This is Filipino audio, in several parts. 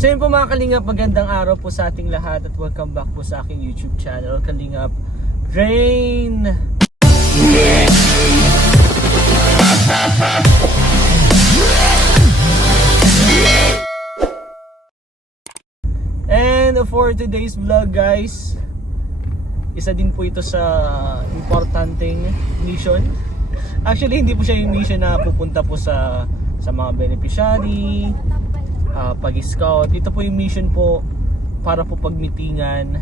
So yun po mga Kalingap, magandang araw po sa ating lahat at welcome back po sa aking YouTube channel, Kalingap Rain. And for today's vlog guys, isa din po ito sa importanteng mission. Actually hindi po siya yung mission na pupunta po sa mga beneficiary, pag-scout. Ito po yung mission po para po pagmitingan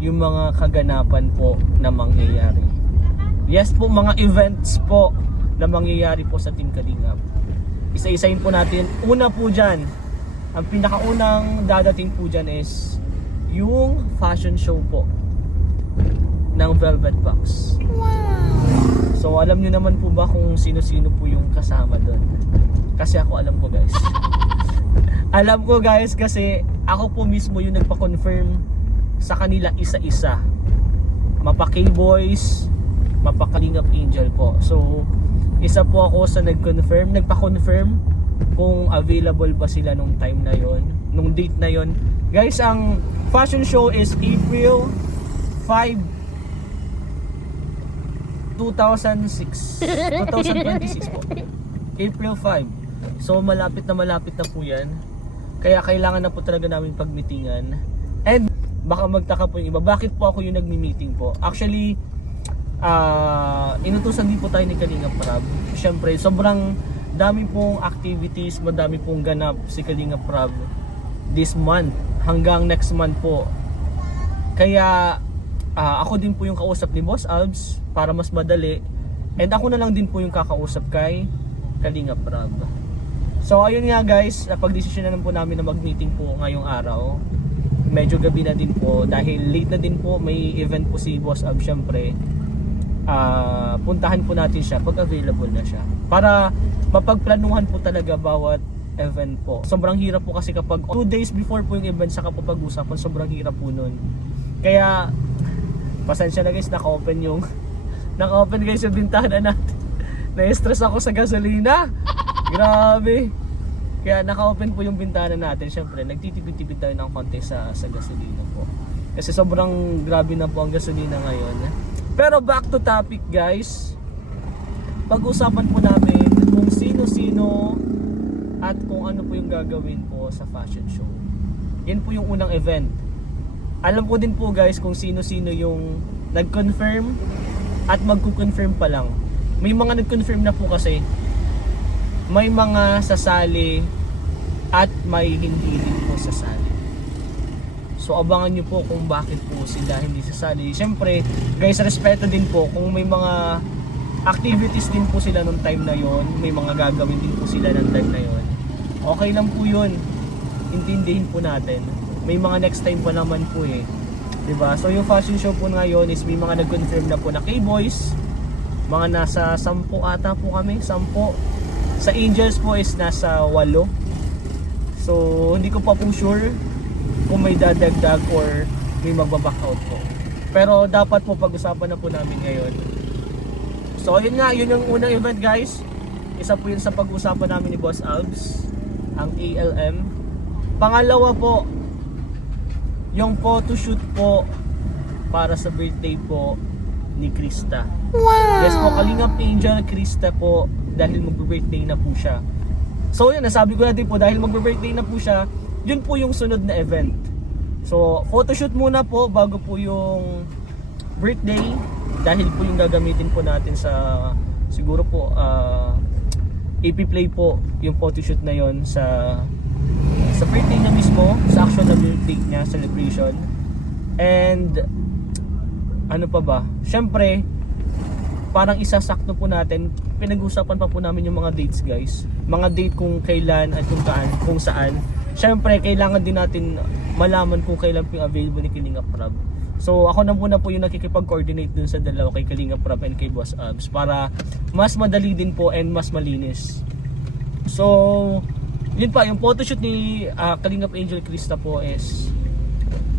yung mga kaganapan po na mangyayari. Yes po, mga events po na mangyayari po sa Team Kalingap. Isa-isahin po natin. Una po dyan, ang pinakaunang dadating po dyan is yung fashion show po ng Velvet Box. So alam nyo naman po ba kung sino-sino po yung kasama doon? Kasi ako alam ko guys. Alam ko guys kasi ako po mismo yung nagpa-confirm sa kanila isa-isa. Mapa K-Boys, mapa Kalingap Angel po. So isa po ako sa nagpa-confirm kung available ba sila nung time na yon, nung date na yon. Guys, ang fashion show is April 5, 2026 po. April 5. So malapit na po yan. Kaya kailangan na po talaga namin pagmitingan. And baka magtaka po yung iba, bakit po ako yung nagmi-meeting po? Actually, inutusan din po tayo ni Kalingap Rab. Siyempre, sobrang dami pong activities, madami pong ganap si Kalingap Rab this month hanggang next month po. Kaya ako din po yung kausap ni Boss Albs para mas madali. And ako na lang din po yung kakausap kay Kalingap Rab. So ayun nga guys, napag-desisyon na po namin na mag-meeting po ngayong araw. Medyo gabi na din po dahil late na din po, may event po si Boss Albs syempre. Puntahan po natin siya pag available na siya para mapagplanuhan po talaga bawat event po. Sobrang hirap po kasi kapag 2 days before po yung event saka po pag-usapan, sobrang hirap po nun. Kaya pasensya na guys, naka-open guys yung bintana natin. Na-stress ako sa gasolina. Grabe. Kaya naka-open po yung bintana natin. Syempre nagtitipid-tipid tayo ng konti sa gasolina po. Kasi sobrang grabe na po ang gasolina ngayon. Pero back to topic guys, pag-usapan po namin kung sino-sino at kung ano po yung gagawin po sa fashion show. Yan po yung unang event. Alam ko din po guys kung sino-sino yung nag-confirm at magko-confirm pa lang. May mga nag-confirm na po kasi, may mga sasali at may hindi din po sasali. So abangan nyo po kung bakit po sila hindi sasali. Siyempre guys, respeto din po kung may mga activities din po sila nung time na yon, may mga gagawin din po sila ng time na yon. Okay lang po yun, intindihin po natin. May mga next time pa naman po eh, diba? So yung fashion show po ngayon is may mga nag-confirm na po na K-Boys, mga nasa 10 ata po kami, 10. Sa Angels po is nasa 8. So hindi ko pa po sure kung may dadagdag or may magbaback out po. Pero dapat po pag-usapan na po namin ngayon. So yun nga, yun yung unang event guys. Isa po yun sa pag-usapan namin ni Boss Albs, ang ALM. Pangalawa po, yung photoshoot po para sa birthday po ni Krista. Wow! Yes po, Kalingap Angel Krista po dahil mag-birthday na po siya. So yun, nasabi ko na din po dahil mag-birthday na po siya, yun po yung sunod na event. So photoshoot muna po bago po yung birthday dahil po yung gagamitin po natin sa siguro po ipi-play po yung photoshoot na yon sa birthday na mismo, sa actual na birthday niya, celebration. And ano pa ba? Syempre, parang isasakto po natin, pinag-usapan pa po namin yung mga dates guys. Mga date kung kailan at kung saan. Syempre, kailangan din natin malaman kung kailan po yung available ni Kalingap Rab. So ako na muna po yung nakikipag-coordinate dun sa dalawa, kay Kalingap Rab and kay Boss Albs, para mas madali din po and mas malinis. So yun pa, yung photoshoot ni Kalingap Angel Krista po is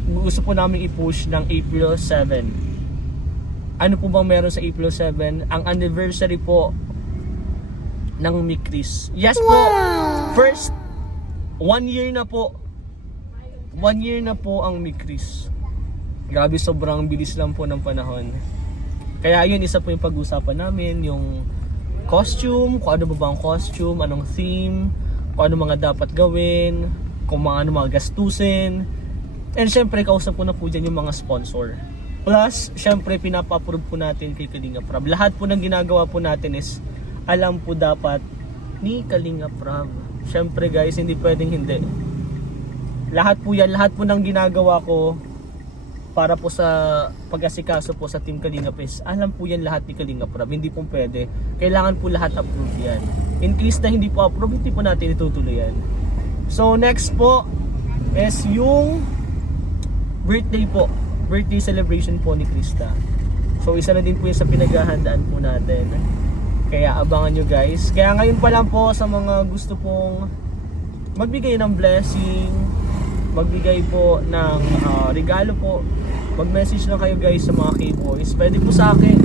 gusto po namin i-push ng April 7. Ano po bang meron sa April 7? Ang anniversary po ng Mikris. Yes po, first 1 year na po 1 year na po ang Mikris. Grabe, sobrang bilis lang po ng panahon. Kaya yun, isa po yung pag-usapan namin, yung costume, kung ano ba ang costume, anong theme, kung ano mga dapat gawin, kung ano mga gastusin. And syempre, kausap ko na po dyan yung mga sponsor. Plus, syempre, pinapa-approve po natin kay Kalinga Prab. Lahat po ng ginagawa po natin is alam po dapat ni Kalinga Prab. Syempre guys, hindi pwedeng hindi. Lahat po yan, lahat po ng ginagawa ko para po sa pag-asikaso po sa Team Kalinga Prab, alam po yan lahat ni Kalinga Prab. Hindi po pwede. Kailangan po lahat approve yan. In case na hindi po approve, hindi po natin itutuloy yan. So next po is yung birthday po. Birthday celebration po ni Krista. So isa na din po yung sa pinaghahandaan po natin. Kaya abangan nyo guys. Kaya ngayon pa lang po sa mga gusto pong magbigay ng blessing, magbigay po ng regalo po, mag-message lang kayo guys sa mga K-Boys. Pwede po sa akin,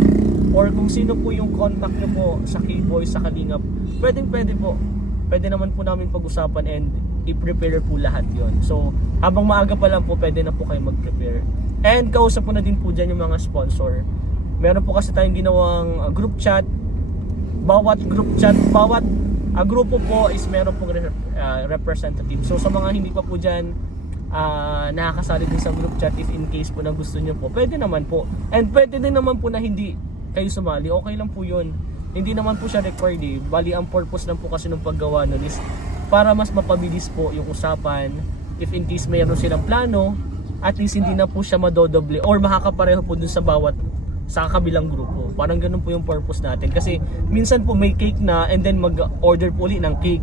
or kung sino po yung contact nyo po sa K-Boys, sa Kalingap, pwede po. Pwede naman po namin pag-usapan and i-prepare po lahat yon. So habang maaga pa lang po, pwede na po kayo mag-prepare. And kausap po na din po dyan yung mga sponsor. Meron po kasi tayong ginawang group chat. Bawat group chat, bawat grupo po is meron pong representative. So sa mga hindi pa po dyan nakakasali din sa group chat, if in case po na gusto nyo po, pwede naman po. And pwede din naman po na hindi kayo sumali, okay lang po yun. Hindi naman po siya required eh. Bali ang purpose lang po kasi ng paggawa nun is para mas mapabilis po yung usapan. If in case mayroon silang plano, at least hindi na po siya madodoble or makakapareho po dun sa bawat sa kabilang grupo. Parang ganun po yung purpose natin. Kasi minsan po may cake na and then mag-order po ulit ng cake.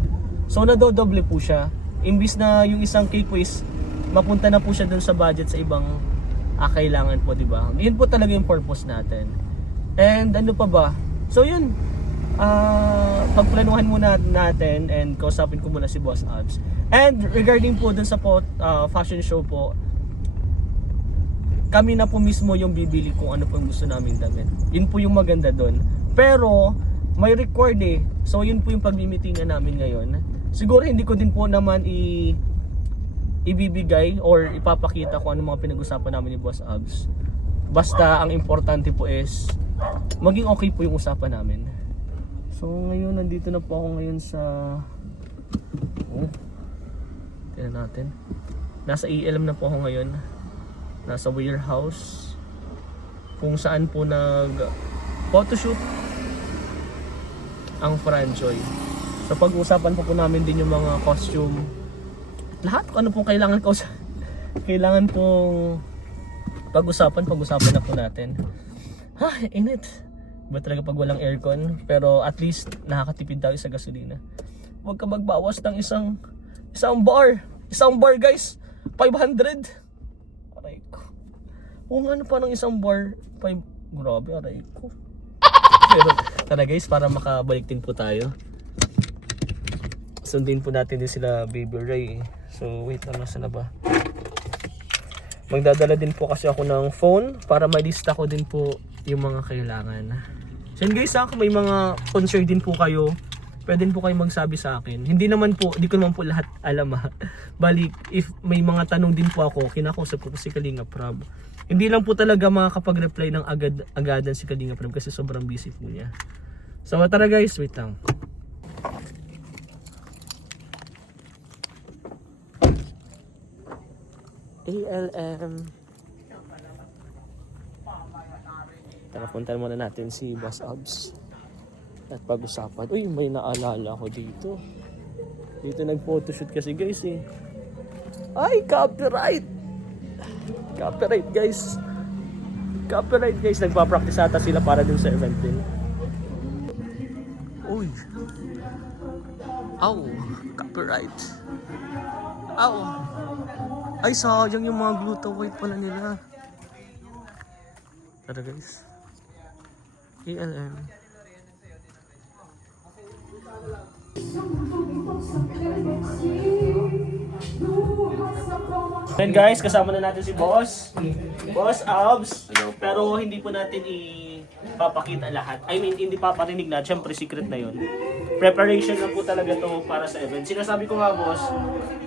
So nadodoble po siya. Imbis na yung isang cake po is mapunta na po siya dun sa budget sa ibang kailangan po, di ba? Yun po talaga yung purpose natin. And ano pa ba? So yun, pagplanuhan muna natin and kausapin ko muna si Boss Abs. And regarding po dun sa fashion show po, kami na po mismo yung bibili kung ano po yung gusto namin damit. Yun po yung maganda dun. Pero may record eh. So yun po yung pag-meetingan namin ngayon. Siguro hindi ko din po naman ibibigay or ipapakita kung ano mga pinag-usapan namin ni Boss Abs. Basta ang importante po is maging okay po yung usapan namin. So ngayon nandito na po ako ngayon sa tingnan natin. Nasa ELM na po ako ngayon. Nasa warehouse kung saan po nag photoshoot ang Franjoy. So pag-uusapan po namin din yung mga costume. Lahat kung ano pong kailangan kailangan pong pag-usapan na po natin. Init. Ba talaga pag walang aircon, pero at least nakakatipid tayo sa gasolina. Huwag ka magbawas ng isang bar. Isang bar guys, 500. Aray ko. Kung ano pa ng isang bar, 5. Grabe, aray ko. Pero tara guys, para makabalik din po tayo. Sundin po natin din sila Baby Ray. So wait lang, nasa na ba? Magdadala din po kasi ako ng phone para malista ko din po yung mga kailangan. So yun guys, kung may mga concern din po kayo, pwede po kayo magsabi sa akin. Hindi ko naman po lahat alam Bali, if may mga tanong din po ako, kinakausap ko po si Kalinga Prab. Hindi lang po talaga makakapag-reply ng agadan si Kalinga Prab kasi sobrang busy po niya. So tara guys, wait lang. ALM. Tara, puntahan muna natin si Boss Abs at pag-usapan. Uy, may naalala ako dito. Dito nag-photoshoot kasi guys eh. Ay, copyright! Copyright guys. Copyright guys. Nagpa-practice ata sila para dun sa event din. Uy. Aw, copyright. Aw. Ay, sayang yung mga Gluta-White pala nila. Tara guys. ALM. Then guys, kasama na natin si Boss Abs. Pero hindi po natin ipapakita lahat. I mean, hindi paparinig na. Siyempre, secret na yun. Preparation na po talaga to para sa event. Sinasabi ko nga, Boss,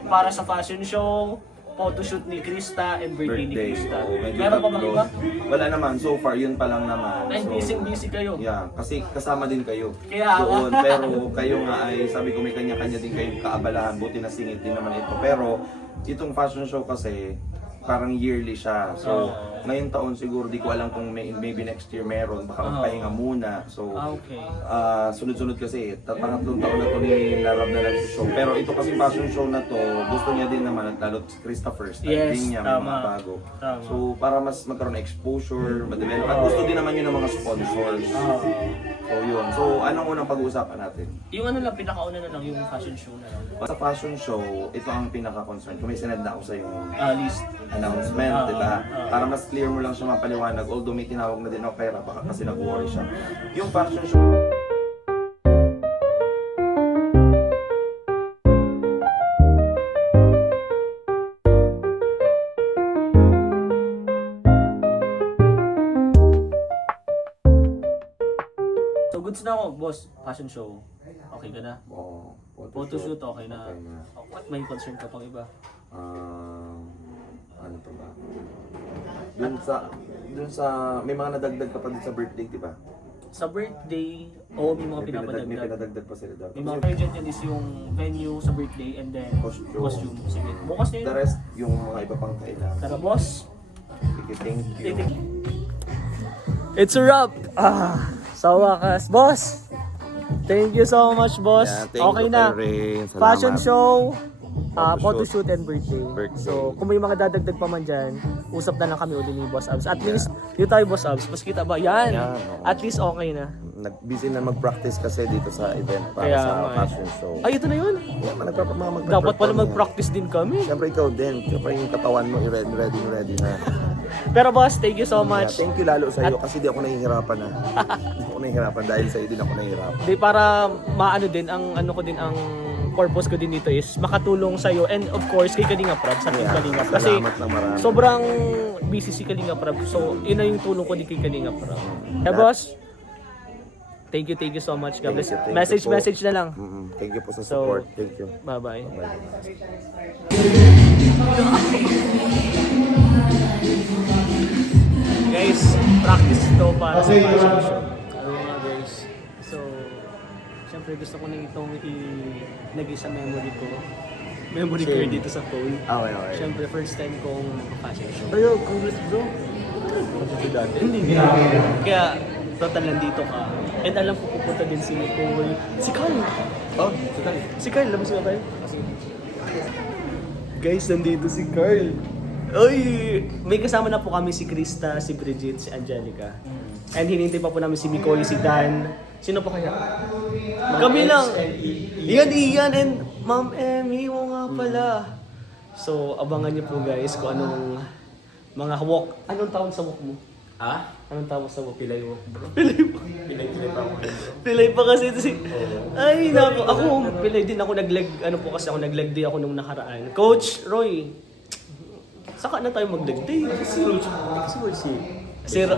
para sa fashion show, photoshoot ni Krista and birthday ni Krista. Oo, medyo Meron pa bang tatlo. iba? Wala naman, so far yun pa lang naman. Ay, busy kayo. Yeah, kasi kasama din kayo Kaya doon. Pero kayo nga ay, sabi ko may kanya-kanya din kayong kaabalahan. Buti na singit din naman ito. Pero itong fashion show kasi, parang yearly siya. So, ngayong taon siguro, di ko alam kung maybe next year meron. Baka magpahinga muna. So, Okay. sunod-sunod kasi. Pangatlong taon na to ni Larab na nag-show. Pero ito kasi fashion show na to, gusto niya din naman at lalo si Krista first time Yes, din niya may mga bago. Tama. So, para mas magkaroon ng exposure, ma-develop. At gusto din naman yun ng mga sponsors. So, yun. So, anong unang pag-uusapan natin? Yung ano lang, pinakauna na lang, yung fashion show na lang. Sa fashion show, ito ang pinaka-concern. Kung may sinad na ako sa yung List. announcement, di ba? Para mas clear mo lang siya mapaliwanag. Although may tinawag na din ako pera, baka kasi nag-worry siya. Yung fashion show, So goods na ako, boss. Fashion show. Okay ka na? oh, Photoshoot, okay na. Okay na. What may concern ka pang iba? Ano to ba? Dun sa, may mga nadagdag ka pa din sa birthday, di ba? Sa birthday, oo, may mga May pinapadagdag. pinadagdag pa sila daw. May mga urgent yan is yung venue sa birthday and then Costume. Sige, bukas na yun. The rest, yung mga iba pang kailangan. Tara, boss. Sige, thank you. It's a wrap! Sa wakas, boss! Thank you so much, boss. Yeah, thank Okay you, na. Karen. Salamat. Fashion show, Photoshoot. photoshoot and birthday. Birthday. So, kung may mga dadagdag pa man dyan, usap na lang kami ulit ni Boss Abs. At least, dito tayo, Boss Abs. Mas kita ba? Yan! Yan, oo. At least okay na. Busy na mag-practice kasi dito sa event para Kaya sa nga eh. fashion show. Ay, ito na yun. Yeah, mag-perform Dapat pala yan. mag-practice din kami. Siyempre ikaw din. Siyempre yung katawan mo, ready na. Pero boss, thank you so Yeah, much. thank you lalo sa iyo kasi di ako nahihirapan na. Di ako nahihirapan dahil sa iyo din ako nahihirapan. Di para maano din ang ano ko din ang purpose ko din dito is makatulong sa iyo and of course kay Kalinga Prab sa Team Yeah, Kalinga kasi salamat ng marami. sobrang busy si Kalinga Prab. So, yun na yung tulong ko din kay Kalinga Prab. Yeah, boss. Thank you so much. God bless. Thank you Message po. na lang. Thank you po sa So, support. Thank you. Bye-bye. Guys, practice to para sa fashion show. Ano nga guys. So, syempre gusto ko na itong ilagay sa memory ko. Memory card dito sa phone. Okay. Syempre, first time kong fashion show. Pero, congrats bro. Hindi. Kaya, total nandito ka. And alam ko pupunta din si Nicole. Si Carl! Oh, Si Carl, labas nga tayo. Guys, nandito si Carl. Uy! May kasama na po kami si Krista, si Bridget, si Angelica. And hinintay pa po namin si Mikoy, si Dan. Sino pa kaya? Kami lang! Ian, and Ma'am Emmy, mo nga pala. So, abangan niyo po guys kung anong mga walk. Anong tawag sa walk mo? Ha? Anong tawag sa walk? Pilay walk bro. Pilay pa. Pilay pa ako bro. Pilay pa kasi ito si... Ay, nako. Ako, pilay din ako nag-leg. Ano po kasi ako nag-leg day ako nung nakaraan. Coach Roy, saka na tayo mag-leg day.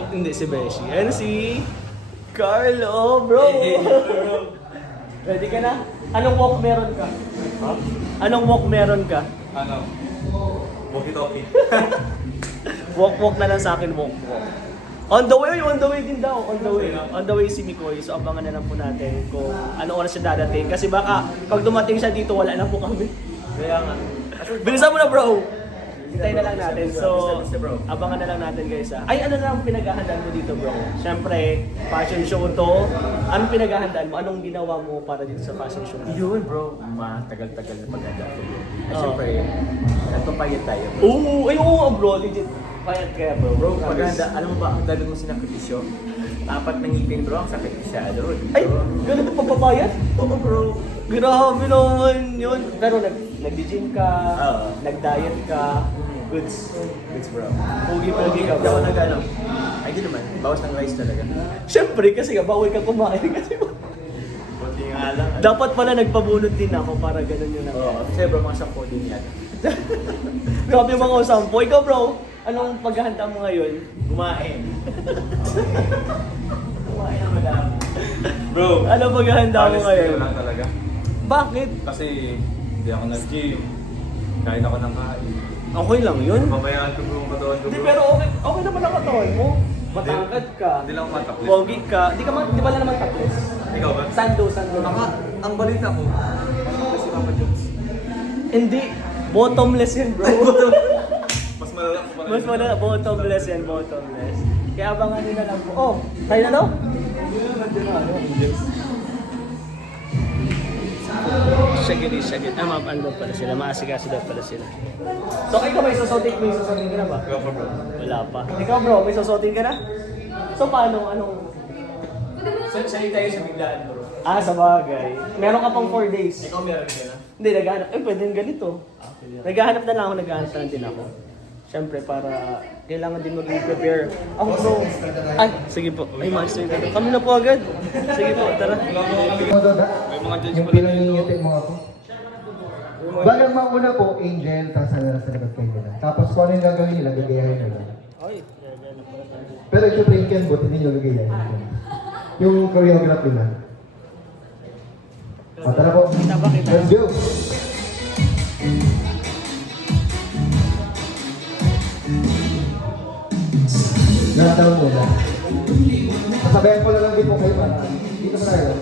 Hindi, si Beshi. And si... Carlo, bro! Ready ka na? Anong walk meron ka? Ha? Anong walk meron ka? Ano? Walkie-talkie. Walk na lang sa akin, walk. On the way din daw, on the way si Mikoy. So abangan na lang po natin kung ano oras siya dadating. Kasi baka pag dumating siya dito, wala na po kami. Kaya nga. Bilisan mo na bro! Hintayin na lang natin. So, abangan na lang natin guys ha. Ay, ano na ang pinaghahandaan mo dito bro? Siyempre, fashion show to. Anong pinaghahandaan mo? Anong ginawa mo para dito sa fashion show? Yun bro, matagal-tagal na pag-adapt ko. Siyempre, nagpapayat tayo bro. Oo bro, legit. Payat kaya bro. Bro, paghanda, alam mo ba ang dami mo sinakripisyo? Tapat ng ngipin bro, ang sakripisyado ron. Ay, ganun ang pagpapayat? Oo bro. Grabe naman yun. Pero nag-gym ka, Oo. nag-diet ka, goods. Thanks bro. Pogi-pogi ka Hindi ako bro. nag-ano. Ay di naman, bawas ng rice talaga. Siyempre, kasi nga, bawal ka kumain kasi Kunti nga lang. dapat pala nagpabunot din ako para ganun yun ang Oo, kasi bro, mga sampo din yan. Grabe yung mga usampo. Ikaw bro, anong paghahanda mo ngayon? Kumain. Kumain ang madami. Bro, Anong paghahanda mo honest ngayon? lang talaga. Bakit? Kasi hindi ako nag-gym. Kain ako ng kain. Okay lang yun. Pabayaan ko yung katawan ko Hindi, bro. pero okay naman ang katawan mo. Matangkad ka. Hindi lang ako mataklis. Pogi ka. Di ba naman tapos? Ikaw ba? Sando. Ang balita ko, kasi Papa Jones. Hindi. Bottomless yun, bro. Mas malala ko pala. Mas wala, bottomless yan, bottomless. Kaya abangan nyo na lang po. Oh, tayo na daw? Nandiyan na ano, Jones. Shaggy. Ma'am, ano daw pala sila? Maasikaso daw pala sila. So, ikaw may susutin ka na ba? Ikaw pa bro. Wala pa. Ikaw bro, may susutin ka na? So, paano? Anong? Sa'yo tayo sa biglaan bro. Sa bagay. Meron ka pang 4 days. Ikaw meron ka na? Hindi, naghahanap. Pwede yung ganito. Naghahanap na lang ako. Siyempre, para kailangan din mag-prepare. Ako bro. Ay, sige po. Ay, master ka. Kami na po agad. Sige po, tara. May mga judge Yung pala pinangingiti mo ako. Bagang mauna po, Angel, tapos ano na sa likod kayo nila. Tapos kung ano yung gagawin nila, gagayahin nila. Ay, Pero syempre yung Ken Bot, hindi nyo gagayahin. Yung choreography na. Tara po. Let's go! Nakatawa muna. Sasabayan ko na lang din po kayo para. Dito pa tayo.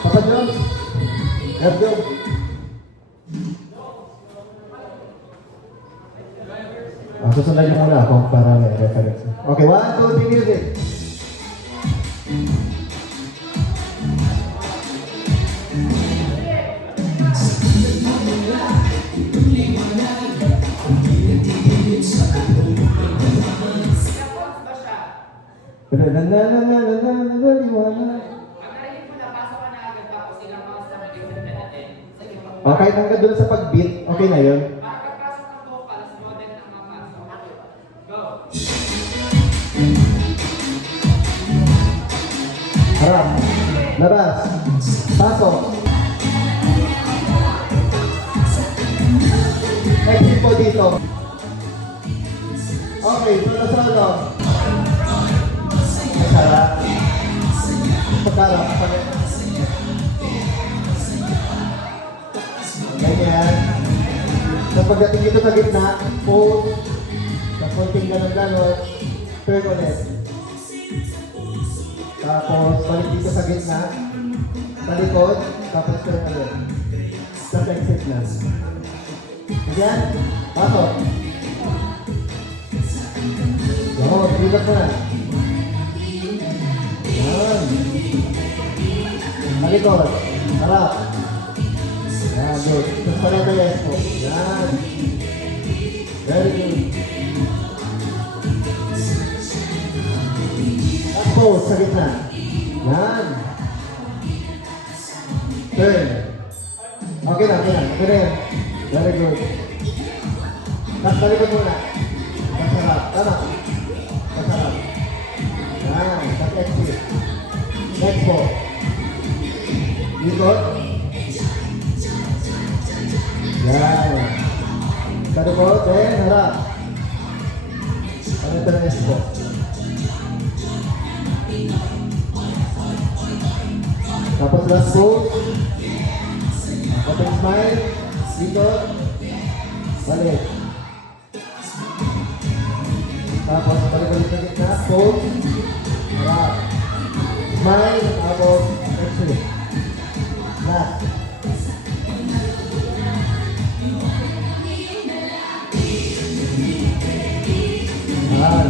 Papa Jones. Let's go. Susundan niyo muna ako para may reference. Okay, 1, 2, 3, music. Kahit hanggang doon sa pag-beat, okay na yun. Harap. Labas. Pasok. Exit po dito. Okay, solo. Pagkarap. Ganyan. Tapos pagdating dito sa gitna, pose. Tapos konting ganon-ganon. Turn ulit. Tapos balik dito sa gitna. Talikod. Tapos turn ulit. Tapos exit na. Ganyan. Pasok. Yan. Libat mo na. Yan. Talikod. Harap. Yan, good. Tapos pareto yes po. Yan. Very good. Tapos sa gitna. Yan. Turn. Okay na. Turn. Very good. Tapos talikod muna. Pasarap. Tama. Pasarap. Yan. Tapos exit. Next po. Likod. Yan. Talikod. Then harap. Ano ito na yes po? Tapos last pose. Open smile. Dito. Balik. Tapos balik ulit sa gitna. Pose. Harap. Smile. Tapos exit. Last. Yan.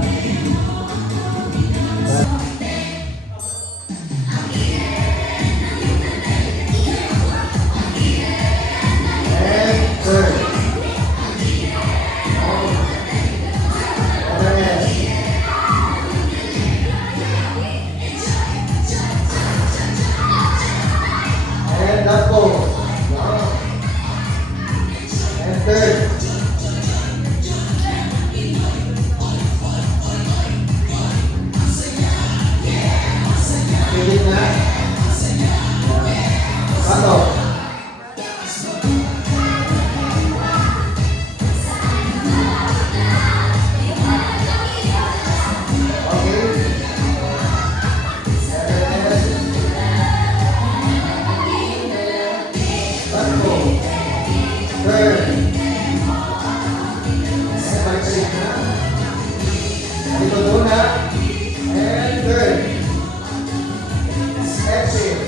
And last pose. And third. Pilit na. Pasok. Okay. Turn. And balik na. Dito muna. And turn. Exhale.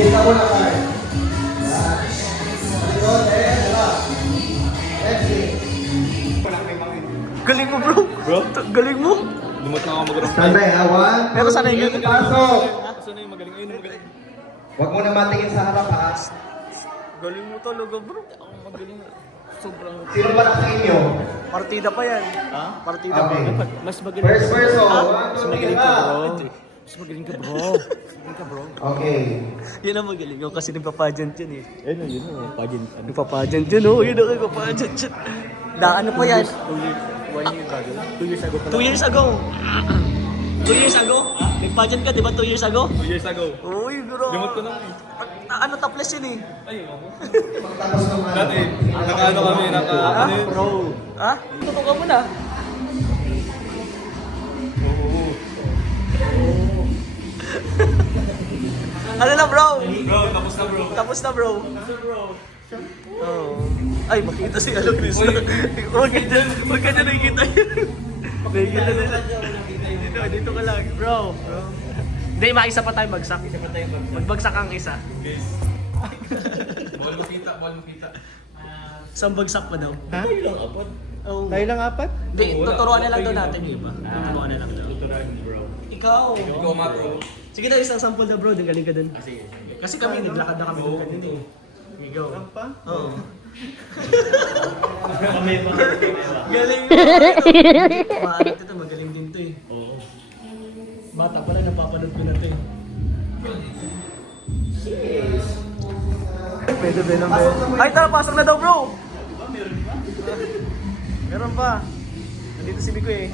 Kita mo na card. Likod, and up. Exhale. Galing mo bro. Bro? Galing mo. Lumot na ako mag-rock. Standby ha, 1, Pero sana yun. pasok. Saan na yung magaling? Ayun, magaling. Huwag mo na matingin sa harap ha. Galing mo talaga bro. Ako magaling. Sobrang Sino ba na sa inyo? partida pa yan. Ha? Partida pa. Okay. Mas magaling. First person, Ha? 1, Mas 2, magaling 3, ka ha? bro. Mas magaling ka bro. Magaling ka bro. Okay. Yun ang magaling ko kasi nagpa-pageant yun eh. Ayun, yun. Pageant. Nagpa-pageant yun oh. Yun ang nagpa-pageant yun. Ano pa yan? 1 year ago. 2 years ago pa 2 years ago. 2 years ago? Nag-pageant ka, di ba 2 years ago? 2 years ago. Uy, bro. Lumot ko na eh. Ano, topless yun eh. Ayun ako. Tapos naman. Dati, naka-ano kami, ano yun? Bro. Ha? Tutukan mo na. Ano na bro? Bro, tapos na bro. Tapos na bro. Oh. Ay, makita si Alo Chris. Huwag ka dyan nakikita yun. Nakikita nila. Dito ka lang. Bro. Hindi, maisa pa tayo magsak. Magbagsak ang isa. Ball mo kita. Isang bagsak pa daw. Ha? Oh. Tayo lang apat? Hindi, tuturuan na lang daw natin yung iba. Tuturuan na lang daw. Bro. Ikaw. Ikaw, Matro. Sige daw, isang sample na bro. Galing ka dun. Sige. Kasi kami, naglakad na kami dun kanina eh. Ikaw. Pa? Oo. Galing mo. Maalat ito, magaling din to eh. Oo. Bata pala, napapanood ko na to eh. Pwede ba naman? Ay, tara, pasok na daw bro! Meron pa. Nandito si Biko eh.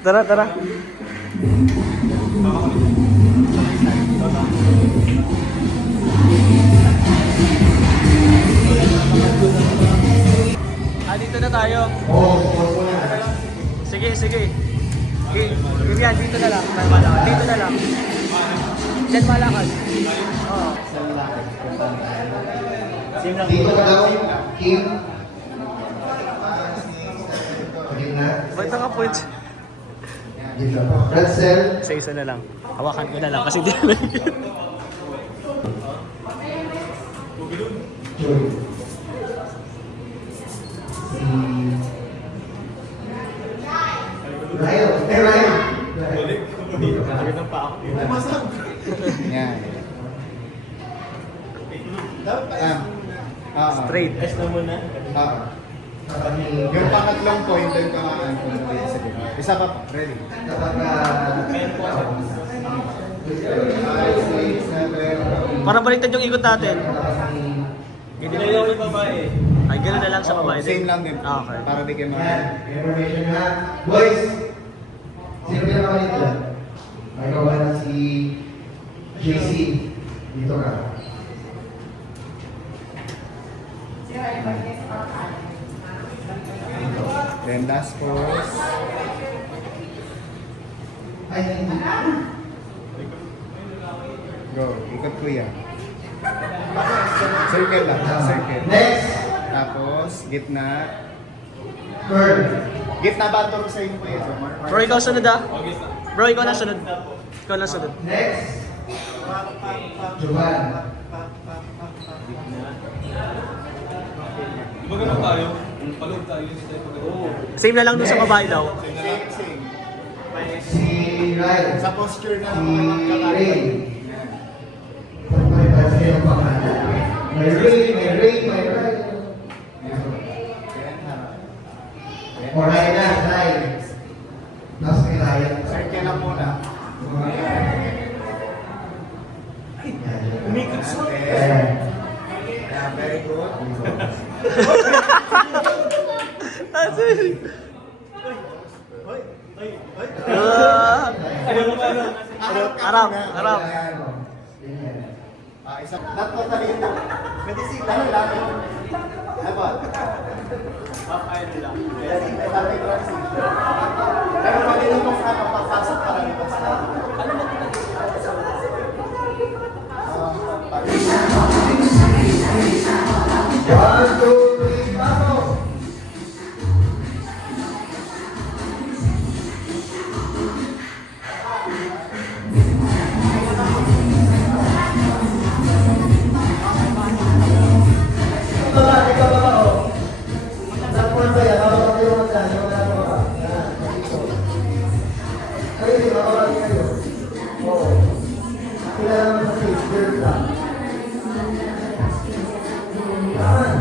Tara, tara. Dito na tayo. Oo, na. Sige, sige. Vivian, dito na lang. Malakad. Dito na lang. Diyan malakad. Oo. Dito ka daw, Kim. Kim na. Ba't nga points? Dito. Ransel. Isa na lang. Hawakan ko na lang kasi di na Joy. Ryan. Ryan. Yan. Straight. Yung pangatlong point, doon ka sige. Isa pa po. Ready? Kapag Para baliktad yung ikot natin. Hindi na yung babae. Ay, gano'n na lang sa babae. Same lang din. Ah, okay. Para di kayo information na. Boys, sino pinakalit dyan? Ay, kawan na si JC. Dito ka. Then last pose. Ay, hindi. Go. Ikot kuya. Circle lang. Circle. Next, Tapos, gitna. Bird. Gitna ba ito sa inyo kuya? Bro, ikaw sunod ah. Bro, ikaw na sunod. Ikaw na sunod. Next, Juban. Diba ganun tayo? Palog tayo. Same na lang dun sa babae daw. Same, same. Si Ryan. Sa posture na Si lang magkakaroon. Ray. May Ray, may Ryan. O Ryan na, Ryan. Nasa kay Ryan. Circle lang muna. Umikot sa. Yeah, very good. Harap, harap. Isa. Not totally ito. Medicine. Ano lang? Ano ba? Ayun lang. May transition. Pero pwede nito sa papasok para nito sa ano ba ito? One, two, three, pasok! Ikaw ba, oh? Sa puwersa yan, hawak kayo ng dyan, yung wala mo ba? Yan, dito. Kayo din, hawak kayo. Oo. Sila naman sa stage, girl lang. Yan.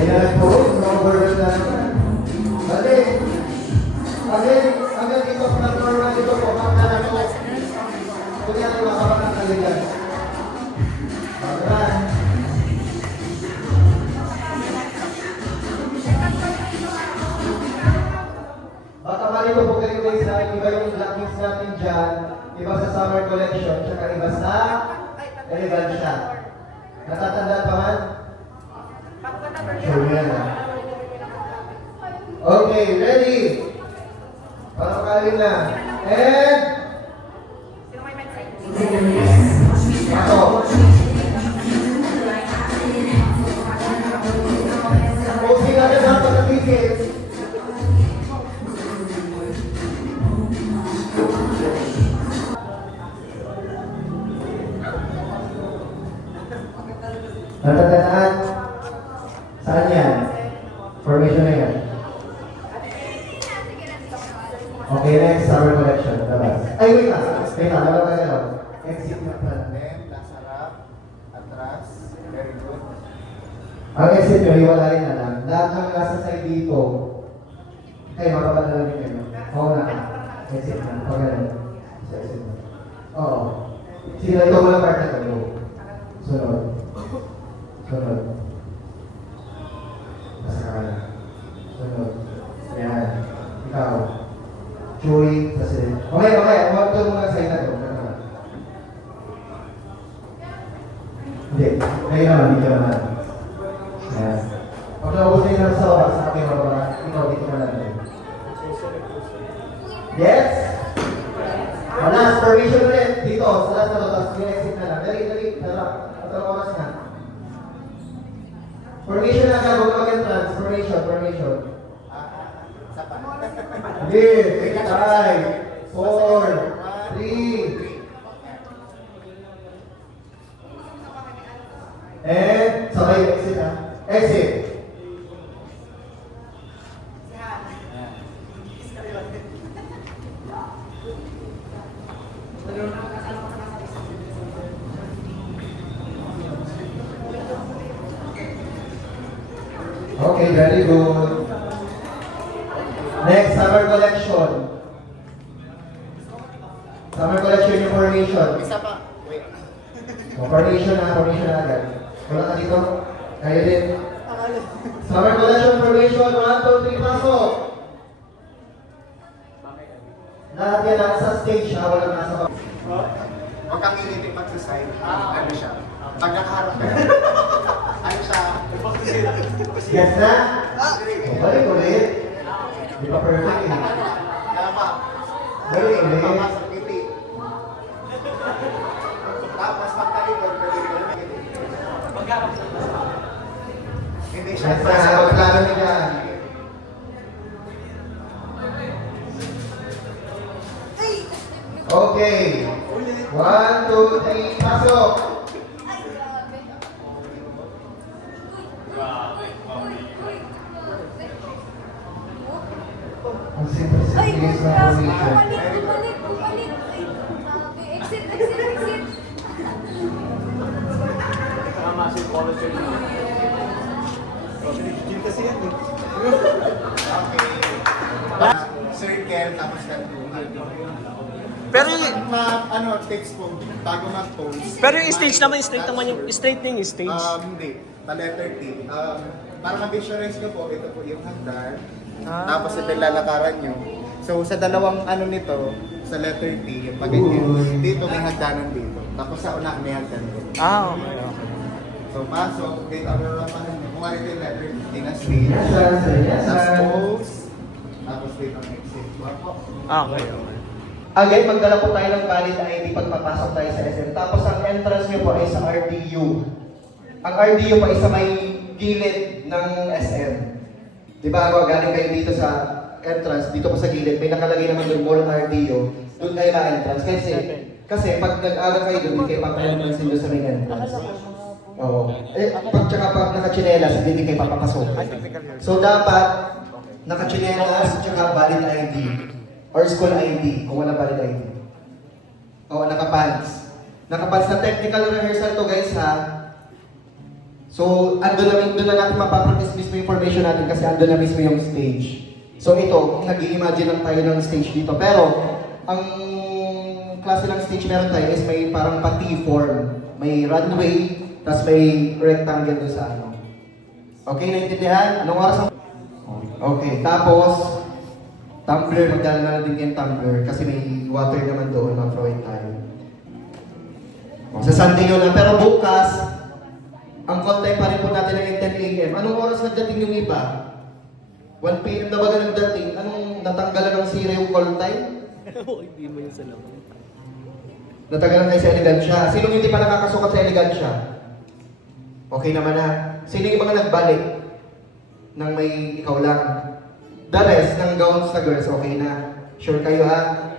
Kaya po, no-burden na naman. Balik. Hanggang dito, platform dito po, makakala ko. Kung yan ay makapakang kaligan. Bagaman. Baka malito po kayo guys na iba yung blackings natin dyan, iba sa summer collection, tsaka iba sa elegant shot. Natatandaan pa man? Sure yan ha. Okay, ready? Panakalin na. And... Ako. Posting natin ang pagkatikit. Natatandaan? Saan yan? Formation na yan. Okay, next, summer collection. Labas. Ay, wait lang. Labas ka lang. Exit na plan. Then, nasa harap, atras, very good. Ang exit nyo, hiwalayin na lang. Lahat ng nasa side dito, ay, makapadala din kayo. Oo na. Exit na. Pag ganun. Sa exit na. Oo. Sino, ito mo lang part na ito. Sunod. Sunod. Basta ka na. Sunod. Yan. Ikaw. Chewy, kasi... Okay. Huwag ito muna sa ina ito. Hindi. Ngayon naman, hindi naman. Yan. Pag naubos na yun sa oras, sa aking mga ikaw, dito na lang. Yes? Last, permission ulit. Dito, sa last na to, tapos exit na lang. Dali. Dala. Patang oras na. Formation na ka, huwag mag-entrance. Formation. Sa pa. Hindi. 5, 4, 3. And, sabay exit ha. Exit. Okay, very good. Next, summer collection. Summer collection yung formation. Isa pa. Wait. Formation na agad. Wala ka dito? Kayo din. Summer collection formation, 1, 2, 3, pasok! Lahat yan nasa stage ha, walang nasa baba. Huwag kang initin pag sa side. Ano siya? Pag nakaharap ka. Ano siya? Yes na? Balik ulit. Di ba perfect eh? Tama. Balik ulit. Papasok ngiti. Tapos pagtalikod, pwede ko lang ngiti. Hindi siya. Yes na, huwag ka na dyan. Okay. 1, 2, 3, pasok! Ang Ay, simple na formation. bumalik. Ay, grabe. Exit. Tama si Polo Sir. Kasi yan eh. Okay. Circle, tapos Pero text po, bago mag-post. pero yung stage naman, straight na yung stage. Hindi. Pa-letter T. Para ma-visualize ko po, ito po yung hagdan. Tapos ito yung lalakaran nyo. So sa dalawang ano nito, sa letter T, yung pag-entrance, dito may hagdanan dito. Tapos sa una may hagdanan dito. Okay. So pasok, dito ang lalapahan nyo. Kung ano yung letter T na stage. Yes, sir. Yes, Tapos sir. close. Tapos dito ang exit. Okay. Again, magdala po tayo ng valid ID pag papasok tayo sa SM. Tapos ang entrance nyo po ay sa RDU. Ang RDU po ay sa may gilid ng SM. Di ba, galing kayo dito sa entrance, dito po sa gilid, may nakalagay naman yung mall RDU. Doon kayo na-entrance. Kasi pag nag-aral kayo doon, hindi kayo papayag doon sa main entrance. Oo. Pag nakachinelas, hindi kayo papapasok. So dapat, nakachinelas, tsaka valid ID. Or school ID, kung wala valid ID. Oo, nakapants. Nakapants na technical rehearsal to guys ha. So, doon na natin mapapractice mismo yung formation natin kasi andun na mismo yung stage. So ito, nag-i-imagine lang tayo ng stage dito. Pero, ang klase ng stage meron tayo is may parang pati form. May runway, tapos may rectangle doon sa ano. Okay, naiintindihan? Anong oras ang... Okay, tapos, tumbler, magdala na din yung tumbler kasi may water naman doon, mag-provide tayo. Sa Sunday yun lang, pero bukas, ang call time pa rin po natin ay 10 a.m. Anong oras nagdating yung iba? 1 p.m. na baga nagdating? Anong natanggalan ng sira yung call time? Hindi mo yung salamat. Natanggalan kayo sa elegansya. Sinong hindi pa nakakasukat sa elegansya? Okay naman na. Sino yung mga nagbalik? Nang may ikaw lang. The rest ng gowns na girls, okay na. Sure kayo ha?